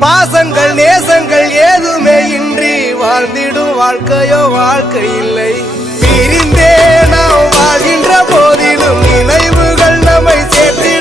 பாசங்கள் நேசங்கள் ஏதுமே இன்றி வாழ்ந்திடும் வாழ்க்கையோ வாழ்க்கை இல்லை. பிரிந்தே நாம் வாழ்கின்ற போதிலும் நினைவுகள் நம்மை சேர்த்து